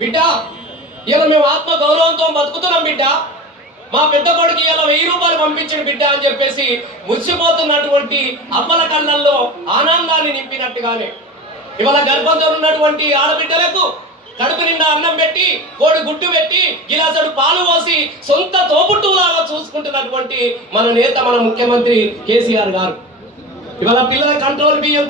బిడ్డ ఇలా మేము ఆత్మ గౌరవంతో బతుకుతున్నాం బిడ్డ, మా పెద్ద కొడుకు ఇలా 1000 రూపాయలు పంపించిన బిడ్డ అని చెప్పేసి మురిసిపోతున్నటువంటి అమ్మల కళ్ళల్లో ఆనందాన్ని నింపినట్టుగానే ఇవాళ గర్భంతో ఉన్నటువంటి ఆడబిడ్డలకు కడుపు నిండా అన్నం పెట్టి, కోడి గుడ్డు పెట్టి, గిలాసడు పాలు పోసి సొంత తోబుట్టులాగా చూసుకుంటున్నటువంటి మన నేత, మన ముఖ్యమంత్రి కేసీఆర్ గారు ఇవాళ పిల్లల కంట్రోల్ బియ్యం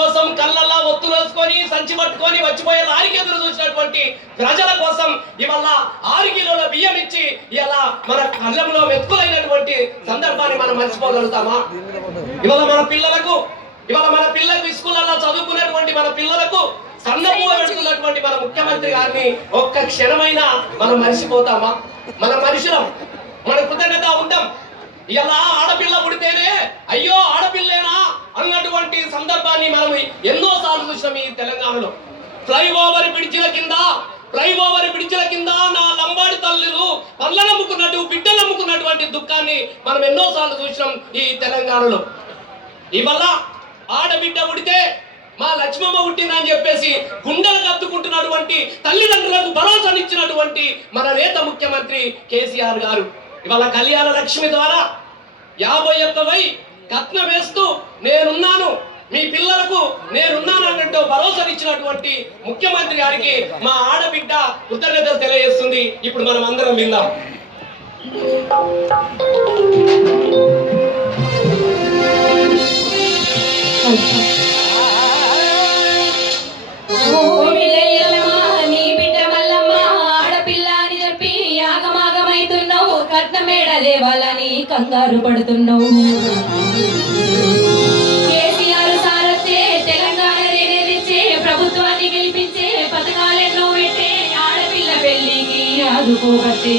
కోసం కళ్ళల్లా ఒత్తులు వేసుకొని సంచి పట్టుకొని వచ్చిపోయే లారీకి ఎదురు చూసినటువంటి ప్రజల కోసం ఇవాళ 6 కిలోల బియ్యం ఇచ్చి ఇలా మన కళ్ళంలో మెతుకులైనటువంటి సందర్భాన్ని మనం మర్చిపోగలుగుతామా? ఇవాళ మన పిల్లలకు స్కూళ్ళల్లో చదువుకునేటువంటి మన పిల్లలకు సన్నపూవ పెడుతున్నటువంటి మన ముఖ్యమంత్రి గారిని ఒక్క క్షణమైనా మనం మర్చిపోతామా? మన మనుషులం, మన కృతజ్ఞత ఉంటాం. ఇలా ఆడపిల్ల పుడితేనే అయ్యో ఆడపిల్లేనా అన్నటువంటి సందర్భాన్ని మనం ఎన్నో సార్లు చూసినాం ఈ తెలంగాణలో. ఫ్లైఓవర్ బ్రిడ్జిల కింద నా లంబాడి తల్లులు పళ్ళను అమ్ముకున్నట్టు, బిడ్డలు అమ్ముకున్నటువంటి దుఃఖాన్ని మనం ఎన్నో సార్లు చూసినాం ఈ తెలంగాణలో. ఇవల్ల ఆడబిడ్డ పుడితే మా లక్ష్మమ్మ పుట్టిందని చెప్పేసి గుండెలు కత్తుకుంటున్నటువంటి తల్లిదండ్రులకు భరోసానిచ్చినటువంటి మన నేత ముఖ్యమంత్రి కేసీఆర్ గారు ఇవాళ కళ్యాణ లక్ష్మి ద్వారా 51,000 కట్నం వేస్తూ నేనున్నాను, మీ పిల్లలకు నేనున్నాను అన్నట్టు భరోసానిచ్చినటువంటి ముఖ్యమంత్రి గారికి మా ఆడబిడ్డ కృతజ్ఞతలు తెలియజేస్తుంది. ఇప్పుడు మనం అందరం విందాం. దేవాలని కంగారు పడుతున్నావు. కేసీఆర్ సారథ్యే తెలంగాణ రేడిచ్చే, ప్రభుత్వాన్ని గెలిపించే, పథకాలెన్నో పెట్టే, ఆడపిల్ల పెళ్లికి ఆదుకోబట్టే.